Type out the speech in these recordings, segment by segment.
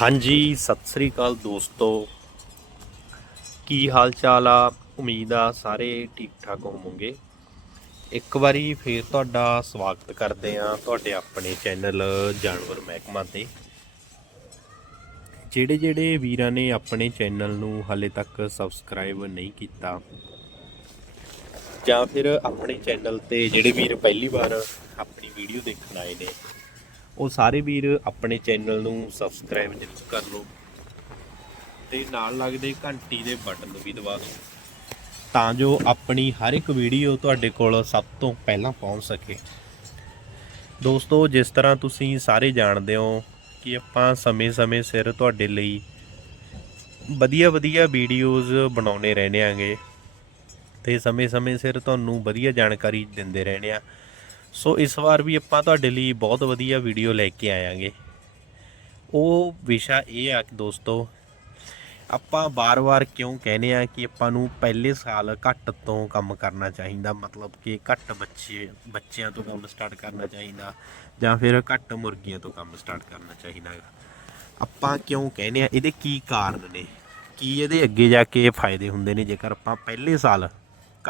ਹਾਂਜੀ, ਸਤਿ ਸ੍ਰੀ ਅਕਾਲ ਦੋਸਤੋ। ਕੀ ਹਾਲ ਚਾਲ ਆ? ਉਮੀਦ ਆ ਸਾਰੇ ਠੀਕ ਠਾਕ ਹੋਵੋਗੇ। ਇੱਕ ਵਾਰੀ ਫੇਰ ਤੁਹਾਡਾ ਸਵਾਗਤ ਕਰਦੇ ਆ ਤੁਹਾਡੇ ਆਪਣੇ ਚੈਨਲ ਜਾਨਵਰ ਮਹਿਕਮਾ ਤੇ। ਜਿਹੜੇ ਜਿਹੜੇ ਵੀਰਾਂ ਨੇ ਆਪਣੇ ਚੈਨਲ ਨੂੰ ਹਾਲੇ ਤੱਕ ਸਬਸਕ੍ਰਾਈਬ ਨਹੀਂ ਕੀਤਾ, ਜਾਂ ਫਿਰ ਆਪਣੇ ਚੈਨਲ ਤੇ ਜਿਹੜੇ ਵੀਰ ਪਹਿਲੀ ਵਾਰ ਆਪਣੀ ਵੀਡੀਓ ਦੇਖਣ ਆਏ ਨੇ ਉਹ ਸਾਰੇ ਵੀਰ ਆਪਣੇ ਚੈਨਲ ਨੂੰ ਸਬਸਕ੍ਰਾਈਬ ਜ਼ਰੂਰ ਕਰ ਲਓ ਤੇ ਨਾਲ ਲੱਗਦੇ ਘੰਟੀ ਦੇ ਬਟਨ ਨੂੰ ਵੀ ਦਬਾ ਦਿਓ ਤਾਂ ਜੋ ਆਪਣੀ ਹਰ ਇੱਕ ਵੀਡੀਓ ਤੁਹਾਡੇ ਕੋਲ ਸਭ ਤੋਂ ਪਹਿਲਾਂ ਪਹੁੰਚ ਸਕੇ। ਦੋਸਤੋ, ਜਿਸ ਤਰ੍ਹਾਂ ਤੁਸੀਂ ਸਾਰੇ ਜਾਣਦੇ ਹੋ ਕਿ ਆਪਾਂ ਸਮੇਂ-ਸਮੇਂ ਸਿਰ ਤੁਹਾਡੇ ਲਈ ਵਧੀਆ ਵਧੀਆ ਵੀਡੀਓਜ਼ ਬਣਾਉਣੇ ਰਹਿੰਦੇ ਆਂਗੇ ਤੇ ਸਮੇਂ-ਸਮੇਂ ਸਿਰ ਤੁਹਾਨੂੰ ਵਧੀਆ ਜਾਣਕਾਰੀ ਦਿੰਦੇ ਰਹਿੰਦੇ ਆ। ਸੋ ਇਸ ਵਾਰ ਵੀ ਆਪਾਂ ਤੁਹਾਡੇ ਲਈ ਬਹੁਤ ਵਧੀਆ ਵੀਡੀਓ ਲੈ ਕੇ ਆਵਾਂਗੇ ਉਹ ਵਿਸ਼ਾ ਇਹ ਆ ਕਿ ਦੋਸਤੋ, ਆਪਾਂ ਬਾਰ-ਬਾਰ ਕਿਉਂ ਕਹਿੰਦੇ ਆ ਕਿ ਆਪਾਂ ਨੂੰ ਪਹਿਲੇ ਸਾਲ ਘੱਟ ਤੋਂ ਕੰਮ ਕਰਨਾ ਚਾਹੀਦਾ, ਮਤਲਬ ਕਿ ਘੱਟ ਬੱਚੇ, ਬੱਚਿਆਂ ਤੋਂ ਕੰਮ ਸਟਾਰਟ ਕਰਨਾ ਚਾਹੀਦਾ ਜਾਂ ਫਿਰ ਘੱਟ ਮੁਰਗੀਆਂ ਤੋਂ ਕੰਮ ਸਟਾਰਟ ਕਰਨਾ ਚਾਹੀਦਾ ਹੈਗਾ ਆਪਾਂ ਕਿਉਂ ਕਹਿੰਦੇ ਆ? ਇਹਦੇ ਕੀ ਕਾਰਨ ਨੇ? ਕੀ ਇਹਦੇ ਅੱਗੇ ਜਾ ਕੇ ਫਾਇਦੇ ਹੁੰਦੇ ਨੇ? ਜੇਕਰ ਆਪਾਂ ਪਹਿਲੇ ਸਾਲ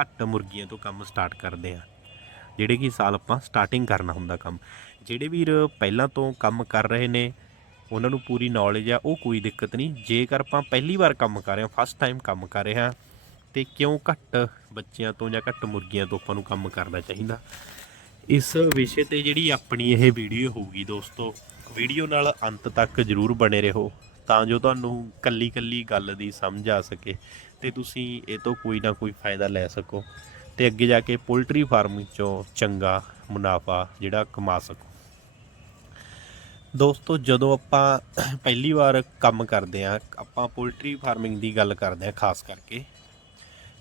ਘੱਟ ਮੁਰਗੀਆਂ ਤੋਂ ਕੰਮ ਸਟਾਰਟ ਕਰਦੇ ਆ ਜਿਹੜੇ ਕਿ ਸਾਲ ਆਪਾਂ ਸਟਾਰਟਿੰਗ ਕਰਨਾ ਹੁੰਦਾ ਕੰਮ। ਜਿਹੜੇ ਵੀਰ ਪਹਿਲਾਂ ਤੋਂ ਕੰਮ ਕਰ ਰਹੇ ਨੇ, ਉਹਨਾਂ ਨੂੰ ਪੂਰੀ ਨੌਲੇਜ ਆ, ਉਹ ਕੋਈ ਦਿੱਕਤ ਨਹੀਂ। ਜੇਕਰ ਆਪਾਂ ਪਹਿਲੀ ਵਾਰ ਕੰਮ ਕਰ ਰਹੇ ਹਾਂ ਫਸਟ ਟਾਈਮ ਕੰਮ ਕਰ ਰਹੇ ਹਾਂ, ਤੇ ਕਿਉਂ ਘੱਟ ਬੱਚਿਆਂ ਤੋਂ ਜਾਂ ਘੱਟ ਮੁਰਗੀਆਂ ਤੋਂ ਆਪਾਂ ਨੂੰ ਕੰਮ ਕਰਨਾ ਚਾਹੀਦਾ? ਇਸ ਵਿਸ਼ੇ ਤੇ ਜਿਹੜੀ ਆਪਣੀ ਇਹ ਵੀਡੀਓ ਹੋਊਗੀ ਦੋਸਤੋ ਵੀਡੀਓ ਨਾਲ ਅੰਤ ਤੱਕ ਜਰੂਰ ਬਣੇ ਰਹੋ, ਤਾਂ ਜੋ ਤੁਹਾਨੂੰ ਕੱਲੀ ਕੱਲੀ ਗੱਲ ਦੀ ਸਮਝ ਆ ਸਕੇ ਤੇ ਤੁਸੀਂ ਇਹ ਤੋਂ ਕੋਈ ਨਾ ਕੋਈ ਫਾਇਦਾ ਲੈ ਸਕੋ। ਤੇ ਅੱਗੇ ਜਾ ਕੇ ਪੋਲਟਰੀ ਫਾਰਮਿੰਗ ਚੋਂ ਚੰਗਾ ਮੁਨਾਫਾ ਜਿਹੜਾ ਕਮਾ ਸਕੋ। ਦੋਸਤੋ, ਜਦੋਂ ਆਪਾਂ ਪਹਿਲੀ ਵਾਰ ਕੰਮ ਕਰਦੇ ਆ ਆਪਾਂ ਪੋਲਟਰੀ ਫਾਰਮਿੰਗ ਦੀ ਗੱਲ ਕਰਦੇ ਆ ਖਾਸ ਕਰਕੇ।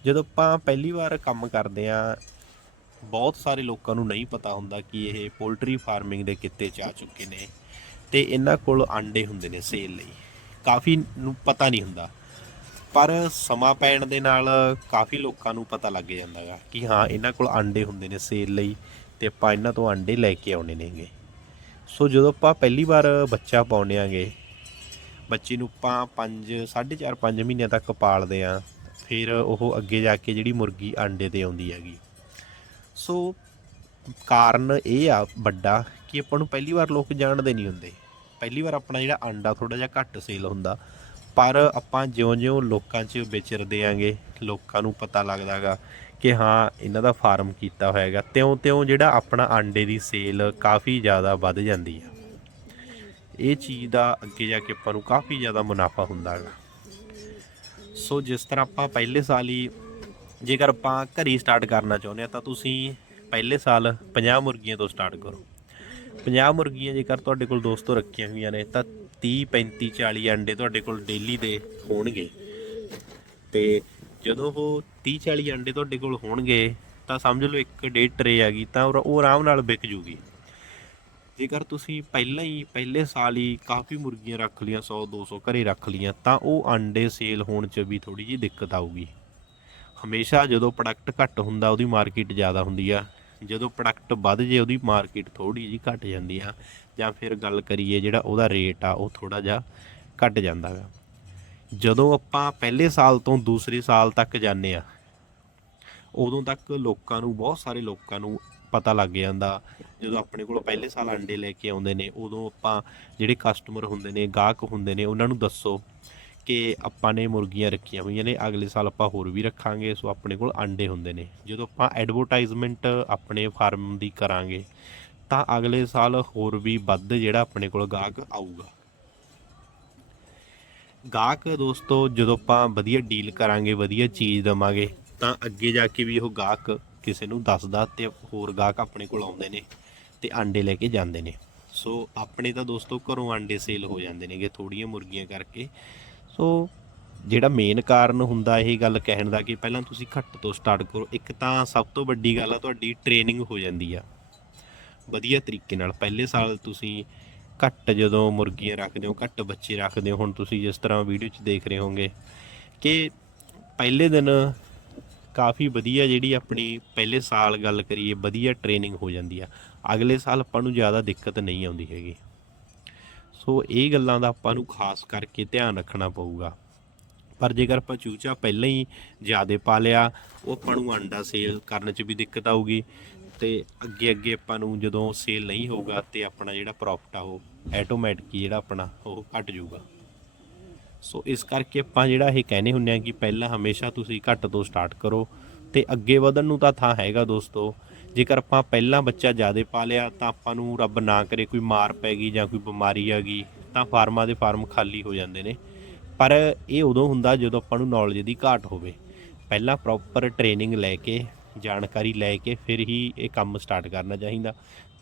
ਜਦੋਂ ਆਪਾਂ ਪਹਿਲੀ ਵਾਰ ਕੰਮ ਕਰਦੇ ਆ ਬਹੁਤ ਸਾਰੇ ਲੋਕਾਂ ਨੂੰ ਨਹੀਂ ਪਤਾ ਹੁੰਦਾ ਕਿ ਇਹ ਪੋਲਟਰੀ ਫਾਰਮਿੰਗ ਦੇ ਕਿੱਤੇ ਚ ਆ ਚੁੱਕੇ ਨੇ ਤੇ ਇਹਨਾਂ ਕੋਲ ਆਂਡੇ ਹੁੰਦੇ ਨੇ ਸੇਲ ਲਈ। ਕਾਫੀ ਨੂੰ ਪਤਾ ਨਹੀਂ ਹੁੰਦਾ ਪਰ ਸਮਾਂ ਪੈਣ ਦੇ ਨਾਲ ਕਾਫੀ ਲੋਕਾਂ ਨੂੰ ਪਤਾ ਲੱਗ ਜਾਂਦਾ ਹੈਗਾ ਕਿ ਹਾਂ, ਇਹਨਾਂ ਕੋਲ ਆਂਡੇ ਹੁੰਦੇ ਨੇ ਸੇਲ ਲਈ ਤੇ ਆਪਾਂ ਇਹਨਾਂ ਤੋਂ ਆਂਡੇ ਲੈ ਕੇ ਆਉਣੇ ਨੇਗੇ। ਸੋ ਜਦੋਂ ਆਪਾਂ ਪਹਿਲੀ ਵਾਰ ਬੱਚਾ ਪਾਉਣੇ ਆਂਗੇ, ਬੱਚੇ ਨੂੰ ਆਪਾਂ 5 4.5 5 ਮਹੀਨਿਆਂ ਤੱਕ ਪਾਲਦੇ ਆਂ, ਫਿਰ ਉਹ ਅੱਗੇ ਜਾ ਕੇ ਜਿਹੜੀ ਮੁਰਗੀ ਆਂਡੇ ਤੇ ਆਉਂਦੀ ਹੈਗੀ। ਸੋ ਕਾਰਨ ਇਹ ਆ ਵੱਡਾ ਕਿ ਆਪਾਂ ਨੂੰ ਪਹਿਲੀ ਵਾਰ ਲੋਕ ਜਾਣਦੇ ਨਹੀਂ ਹੁੰਦੇ। ਪਹਿਲੀ ਵਾਰ ਆਪਣਾ ਜਿਹੜਾ ਆਂਡਾ ਥੋੜਾ ਜਿਹਾ ਘੱਟ ਸੇਲ ਹੁੰਦਾ ਪਰ ਆਪਾਂ ਜਿਉਂ-ਜਿਉਂ ਲੋਕਾਂ 'ਚ ਵਿਚਰਦੇ ਆਂਗੇ, ਲੋਕਾਂ ਨੂੰ ਪਤਾ ਲੱਗਦਾਗਾ ਕਿ ਹਾਂ, ਇਹਨਾਂ ਦਾ ਫਾਰਮ ਕੀਤਾ ਹੋਇਆਗਾ। ਤਿਉਂ-ਤਿਉਂ ਜਿਹੜਾ ਆਪਣਾ ਆਂਡੇ ਦੀ ਸੇਲ ਕਾਫੀ ਜ਼ਿਆਦਾ ਵੱਧ ਜਾਂਦੀ ਆ। ਇਹ ਚੀਜ਼ ਦਾ ਅੱਗੇ ਜਾ ਕੇ ਆਪਾਂ ਨੂੰ ਕਾਫੀ ਜ਼ਿਆਦਾ ਮੁਨਾਫਾ ਹੁੰਦਾ ਹੈਗਾ ਸੋ ਜਿਸ ਤਰ੍ਹਾਂ ਆਪਾਂ ਪਹਿਲੇ ਸਾਲ ਹੀ, ਜੇਕਰ ਆਪਾਂ ਘਰੀ ਸਟਾਰਟ ਕਰਨਾ ਚਾਹੁੰਦੇ ਆ, ਤਾਂ ਤੁਸੀਂ ਪਹਿਲੇ ਸਾਲ 50 ਮੁਰਗੀਆਂ ਤੋਂ ਸਟਾਰਟ ਕਰੋ। 50 ਮੁਰਗੀਆਂ ਜੇਕਰ ਤੁਹਾਡੇ ਕੋਲ ਦੋਸਤੋ ਰੱਖੀਆਂ ਹੋਈਆਂ ਨੇ, ਤਾਂ 30 35 40 ਅੰਡੇ ਤੁਹਾਡੇ ਕੋਲ ਡੇਲੀ ਦੇ ਹੋਣਗੇ। ਤੇ ਜਦੋਂ ਉਹ 30 40 ਅੰਡੇ ਤੁਹਾਡੇ ਕੋਲ ਹੋਣਗੇ, ਤਾਂ ਸਮਝ ਲਓ ਇੱਕ ਡੇਢ ਟਰੇ ਆ ਗਈ, ਤਾਂ ਉਹ ਆਰਾਮ ਨਾਲ ਵਿਕ ਜੂਗੀ। ਜੇਕਰ ਤੁਸੀਂ ਪਹਿਲਾਂ ਹੀ, ਪਹਿਲੇ ਸਾਲ ਹੀ ਕਾਫੀ ਮੁਰਗੀਆਂ ਰੱਖ ਲੀਆਂ 100 200 ਘਰੇ ਰੱਖ ਲੀਆਂ ਤਾਂ ਉਹ ਅੰਡੇ ਸੇਲ ਹੋਣ 'ਚ ਵੀ ਥੋੜੀ ਜਿਹੀ ਦਿੱਕਤ ਆਊਗੀ। ਹਮੇਸ਼ਾ ਜਦੋਂ ਪ੍ਰੋਡਕਟ ਘੱਟ ਹੁੰਦਾ, ਉਹਦੀ ਮਾਰਕੀਟ ਜ਼ਿਆਦਾ ਹੁੰਦੀ ਆ। ਜਦੋਂ ਪ੍ਰੋਡਕਟ ਵੱਧ ਜੇ, ਉਹਦੀ ਮਾਰਕੀਟ ਥੋੜੀ ਜਿਹੀ ਘਟ ਜਾਂਦੀ ਆ। ਜਾਂ ਫਿਰ ਗੱਲ ਕਰੀਏ ਜਿਹੜਾ ਉਹਦਾ ਰੇਟ ਆ, ਉਹ ਥੋੜਾ ਜਿਹਾ ਘਟ ਜਾਂਦਾ ਗਾ। ਜਦੋਂ ਆਪਾਂ ਪਹਿਲੇ ਸਾਲ ਤੋਂ ਦੂਸਰੇ ਸਾਲ ਤੱਕ ਜਾਂਦੇ ਆ, ਉਦੋਂ ਤੱਕ ਲੋਕਾਂ ਨੂੰ, ਬਹੁਤ ਸਾਰੇ ਲੋਕਾਂ ਨੂੰ ਪਤਾ ਲੱਗ ਜਾਂਦਾ। ਜਦੋਂ ਆਪਣੇ ਕੋਲ ਪਹਿਲੇ ਸਾਲ ਅੰਡੇ ਲੈ ਕੇ ਆਉਂਦੇ ਨੇ, ਉਦੋਂ ਆਪਾਂ ਜਿਹੜੇ ਕਸਟਮਰ ਹੁੰਦੇ ਨੇ, ਗਾਹਕ ਹੁੰਦੇ ਨੇ, ਉਹਨਾਂ ਨੂੰ ਦੱਸੋ ਕਿ ਆਪਾਂ ਨੇ ਮੁਰਗੀਆਂ ਰੱਖੀਆਂ ਹੋਈਆਂ ਨੇ, ਅਗਲੇ ਸਾਲ ਆਪਾਂ ਹੋਰ ਵੀ ਰੱਖਾਂਗੇ, ਸੋ ਆਪਣੇ ਕੋਲ ਅੰਡੇ ਹੁੰਦੇ ਨੇ। ਜਦੋਂ ਆਪਾਂ ਐਡਵਰਟਾਈਜ਼ਮੈਂਟ ਆਪਣੇ ਫਾਰਮ ਦੀ ਕਰਾਂਗੇ ਤਾਂ ਅਗਲੇ ਸਾਲ ਹੋਰ ਵੀ ਵੱਧ ਜਿਹੜਾ ਆਪਣੇ ਕੋਲ ਗਾਹਕ ਆਊਗਾ। ਗਾਹਕ ਦੋਸਤੋ, ਜਦੋਂ ਆਪਾਂ ਵਧੀਆ ਡੀਲ ਕਰਾਂਗੇ, ਵਧੀਆ ਚੀਜ਼ ਦਵਾਂਗੇ, ਤਾਂ ਅੱਗੇ ਜਾ ਕੇ ਵੀ ਉਹ ਗਾਹਕ ਕਿਸੇ ਨੂੰ ਦੱਸਦਾ ਤੇ ਹੋਰ ਗਾਹਕ ਆਪਣੇ ਕੋਲ ਆਉਂਦੇ ਨੇ ਤੇ ਆਂਡੇ ਲੈ ਕੇ ਜਾਂਦੇ ਨੇ। ਸੋ ਆਪਣੇ ਤਾਂ ਦੋਸਤੋ ਘਰੋਂ ਆਂਡੇ ਸੇਲ ਹੋ ਜਾਂਦੇ ਨੇਗੇ ਥੋੜੀਆਂ ਮੁਰਗੀਆਂ ਕਰਕੇ। ਸੋ ਜਿਹੜਾ ਮੇਨ ਕਾਰਨ ਹੁੰਦਾ ਇਹ ਗੱਲ ਕਹਿਣ ਦਾ ਕਿ ਪਹਿਲਾਂ ਤੁਸੀਂ ਘੱਟ ਤੋਂ ਸਟਾਰਟ ਕਰੋ। ਇੱਕ ਤਾਂ ਸਭ ਤੋਂ ਵੱਡੀ ਗੱਲ ਆ, ਤੁਹਾਡੀ ਟ੍ਰੇਨਿੰਗ ਹੋ ਜਾਂਦੀ ਆ। ਵਧੀਆ ਤਰੀਕੇ ਨਾਲ। ਪਹਿਲੇ ਸਾਲ ਤੁਸੀਂ ਘੱਟ ਜਦੋਂ ਮੁਰਗੀਆਂ ਰੱਖਦੇ ਹੋ, ਘੱਟ ਬੱਚੇ ਰੱਖਦੇ ਹੋ, ਹੁਣ ਤੁਸੀਂ ਜਿਸ ਤਰ੍ਹਾਂ ਵੀਡੀਓ 'ਚ ਦੇਖ ਰਹੇ ਹੋਗੇ ਕਿ ਪਹਿਲੇ ਦਿਨ ਕਾਫੀ ਵਧੀਆ ਜਿਹੜੀ ਆਪਣੀ ਪਹਿਲੇ ਸਾਲ ਗੱਲ ਕਰੀਏ, ਵਧੀਆ ਟ੍ਰੇਨਿੰਗ ਹੋ ਜਾਂਦੀ ਆ। ਅਗਲੇ ਸਾਲ ਆਪਾਂ ਨੂੰ ਜ਼ਿਆਦਾ ਦਿੱਕਤ ਨਹੀਂ ਆਉਂਦੀ ਹੈਗੀ। ਸੋ ਇਹ ਗੱਲਾਂ ਦਾ ਆਪਾਂ ਨੂੰ ਖਾਸ ਕਰਕੇ ਧਿਆਨ ਰੱਖਣਾ ਪਊਗਾ। ਪਰ ਜੇਕਰ ਆਪਾਂ ਚੂਚਾ ਪਹਿਲਾਂ ਹੀ ਜ਼ਿਆਦਾ ਪਾ ਲਿਆ, ਉਹ ਆਪਾਂ ਨੂੰ ਅੰਡਾ ਸੇਲ ਕਰਨ 'ਚ ਵੀ ਦਿੱਕਤ ਆਊਗੀ। ਤੇ ਅੱਗੇ ਅੱਗੇ ਆਪਾਂ ਨੂੰ ਜਦੋਂ ਸੇਲ ਨਹੀਂ ਹੋਊਗਾ ਤੇ ਆਪਣਾ ਜਿਹੜਾ ਪ੍ਰੋਫਿਟ ਆ ਉਹ ਆਟੋਮੈਟਿਕ ਜਿਹੜਾ ਆਪਣਾ ਉਹ ਘਟ ਜਾਊਗਾ। ਸੋ ਇਸ ਕਰਕੇ ਆਪਾਂ ਜਿਹੜਾ ਇਹ ਕਹਿੰਦੇ ਹੁੰਨੇ ਆ ਕਿ ਪਹਿਲਾਂ ਹਮੇਸ਼ਾ ਤੁਸੀਂ ਘੱਟ ਤੋਂ ਸਟਾਰਟ ਕਰੋ ਤੇ ਅੱਗੇ ਵਧਣ ਨੂੰ ਤਾਂ ਥਾਂ ਹੈਗਾ ਦੋਸਤੋ। ਜੇਕਰ ਆਪਾਂ ਪਹਿਲਾਂ ਬੱਚਾ ਜ਼ਿਆਦਾ ਪਾ ਲਿਆ ਤਾਂ ਆਪਾਂ ਨੂੰ ਰੱਬ ਨਾ ਕਰੇ ਕੋਈ ਮਾਰ ਪੈ ਗਈ ਜਾਂ ਕੋਈ ਬਿਮਾਰੀ ਆ ਗਈ ਤਾਂ ਫਾਰਮਾਂ ਦੇ ਫਾਰਮ ਖਾਲੀ ਹੋ ਜਾਂਦੇ ਨੇ। ਪਰ ਇਹ ਉਦੋਂ ਹੁੰਦਾ ਜਦੋਂ ਆਪਾਂ ਨੂੰ ਨੌਲੇਜ ਦੀ ਘਾਟ ਹੋਵੇ। ਪਹਿਲਾਂ ਪ੍ਰੋਪਰ ਟ੍ਰੇਨਿੰਗ ਲੈ ਕੇ ਜਾਣਕਾਰੀ ਲੈ ਕੇ ਫਿਰ ਹੀ ਇਹ ਕੰਮ ਸਟਾਰਟ ਕਰਨਾ ਚਾਹੀਦਾ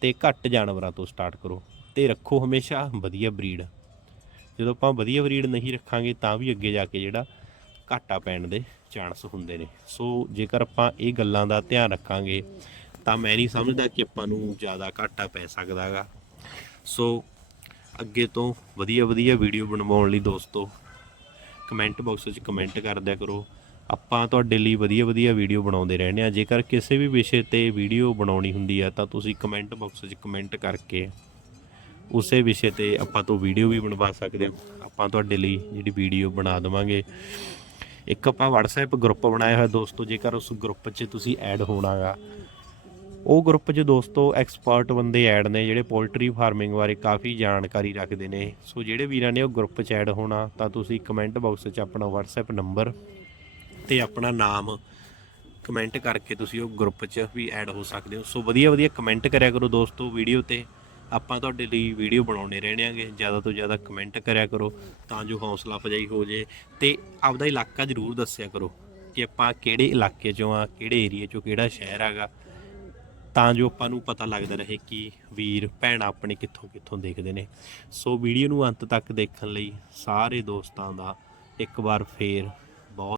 ਤੇ ਘੱਟ ਜਾਨਵਰਾਂ ਤੋਂ ਸਟਾਰਟ ਕਰੋ ਤੇ ਰੱਖੋ ਹਮੇਸ਼ਾ ਵਧੀਆ ਬਰੀਡ। ਜਦੋਂ ਆਪਾਂ ਵਧੀਆ ਬਰੀਡ ਨਹੀਂ ਰੱਖਾਂਗੇ ਤਾਂ ਵੀ ਅੱਗੇ ਜਾ ਕੇ ਜਿਹੜਾ ਘਾਟਾ ਪੈਣ ਦੇ ਚਾਂਸ ਹੁੰਦੇ ਨੇ। ਸੋ ਜੇਕਰ ਆਪਾਂ ਇਹ ਗੱਲਾਂ ਦਾ ਧਿਆਨ ਰੱਖਾਂਗੇ ਤਾਂ ਮੈਂ ਨਹੀਂ ਸਮਝਦਾ ਕਿ ਆਪਾਂ ਨੂੰ ਜ਼ਿਆਦਾ ਘਾਟਾ ਪੈ ਸਕਦਾਗਾ ਸੋ ਅੱਗੇ ਤੋਂ ਵਧੀਆ ਵਧੀਆ ਵੀਡੀਓ ਬਣਵਾਉਣ ਲਈ ਦੋਸਤੋ, ਕਮੈਂਟ ਬਾਕਸ ਵਿੱਚ ਕਮੈਂਟ ਕਰਦਿਆ ਕਰੋ। ਆਪਾਂ ਤੁਹਾਡੇ ਲਈ ਵਧੀਆ ਵਧੀਆ ਵੀਡੀਓ ਬਣਾਉਂਦੇ ਰਹਿੰਦੇ ਆ ਜੇਕਰ ਕਿਸੇ ਵੀ ਵਿਸ਼ੇ ਤੇ ਵੀਡੀਓ ਬਣਾਉਣੀ ਹੁੰਦੀ ਆ, ਤਾਂ ਤੁਸੀਂ ਕਮੈਂਟ ਬਾਕਸ ਵਿੱਚ ਕਮੈਂਟ ਕਰਕੇ ਉਸੇ ਵਿਸ਼ੇ ਤੇ ਆਪਾਂ ਤੋਂ ਵੀਡੀਓ ਵੀ ਬਣਵਾ ਸਕਦੇ ਹਾਂ। ਆਪਾਂ ਤੁਹਾਡੇ ਲਈ ਜਿਹੜੀ ਵੀਡੀਓ ਬਣਾ ਦੇਵਾਂਗੇ। ਇੱਕ ਆਪਾਂ WhatsApp ਗਰੁੱਪ ਬਣਾਇਆ ਹੋਇਆ ਦੋਸਤੋ, ਜੇਕਰ ਉਸ ਗਰੁੱਪ 'ਚ ਤੁਸੀਂ ਐਡ ਹੋਣਾਗਾ ਉਹ ਗਰੁੱਪ 'ਚ ਦੋਸਤੋ ਐਕਸਪਰਟ ਬੰਦੇ ਐਡ ਨੇ, ਜਿਹੜੇ ਪੋਲਟਰੀ ਫਾਰਮਿੰਗ ਬਾਰੇ ਕਾਫੀ ਜਾਣਕਾਰੀ ਰੱਖਦੇ ਨੇ। ਸੋ ਜਿਹੜੇ ਵੀਰਾਂ ਨੇ ਉਹ ਗਰੁੱਪ 'ਚ ਐਡ ਹੋਣਾ, ਤਾਂ ਤੁਸੀਂ ਕਮੈਂਟ ਬਾਕਸ 'ਚ ਆਪਣਾ WhatsApp ਨੰਬਰ ਤੇ ਆਪਣਾ ਨਾਮ ਕਮੈਂਟ ਕਰਕੇ ਤੁਸੀਂ ਉਹ ਗਰੁੱਪ 'ਚ ਵੀ ਐਡ ਹੋ ਸਕਦੇ ਹੋ। ਸੋ ਵਧੀਆ ਵਧੀਆ ਕਮੈਂਟ ਕਰਿਆ ਕਰੋ ਦੋਸਤੋ ਵੀਡੀਓ ਤੇ। ਆਪਾਂ ਤੁਹਾਡੇ ਲਈ ਵੀਡੀਓ ਬਣਾਉਣੇ ਰਹਿਣਾਂਗੇ ਜ਼ਿਆਦਾ ਤੋਂ ਜ਼ਿਆਦਾ ਕਮੈਂਟ ਕਰਿਆ ਕਰੋ ਤਾਂ ਜੋ ਹੌਸਲਾ ਅਫਜਾਈ ਹੋ ਜੇ। ਤੇ ਆਪਦਾ ਇਲਾਕਾ ਜ਼ਰੂਰ ਦੱਸਿਆ ਕਰੋ ਕਿ ਆਪਾਂ ਕਿਹੜੇ ਇਲਾਕੇ 'ਚੋਂ ਆ, ਕਿਹੜੇ ਏਰੀਏ 'ਚੋਂ ਕਿਹੜਾ ਸ਼ਹਿਰ ਹੈਗਾ। ਤਾਂ ਜੋ ਆਪਾਂ ਨੂੰ ਪਤਾ ਲੱਗਦਾ ਰਹੇ ਕਿ ਵੀਰ, ਭੈਣ ਆਪਣੇ ਕਿੱਥੋਂ ਕਿੱਥੋਂ ਦੇਖਦੇ ਨੇ। ਸੋ ਵੀਡੀਓ ਨੂੰ ਅੰਤ ਤੱਕ ਦੇਖਣ ਲਈ ਸਾਰੇ ਦੋਸਤਾਂ ਦਾ ਇੱਕ ਵਾਰ ਫੇਰ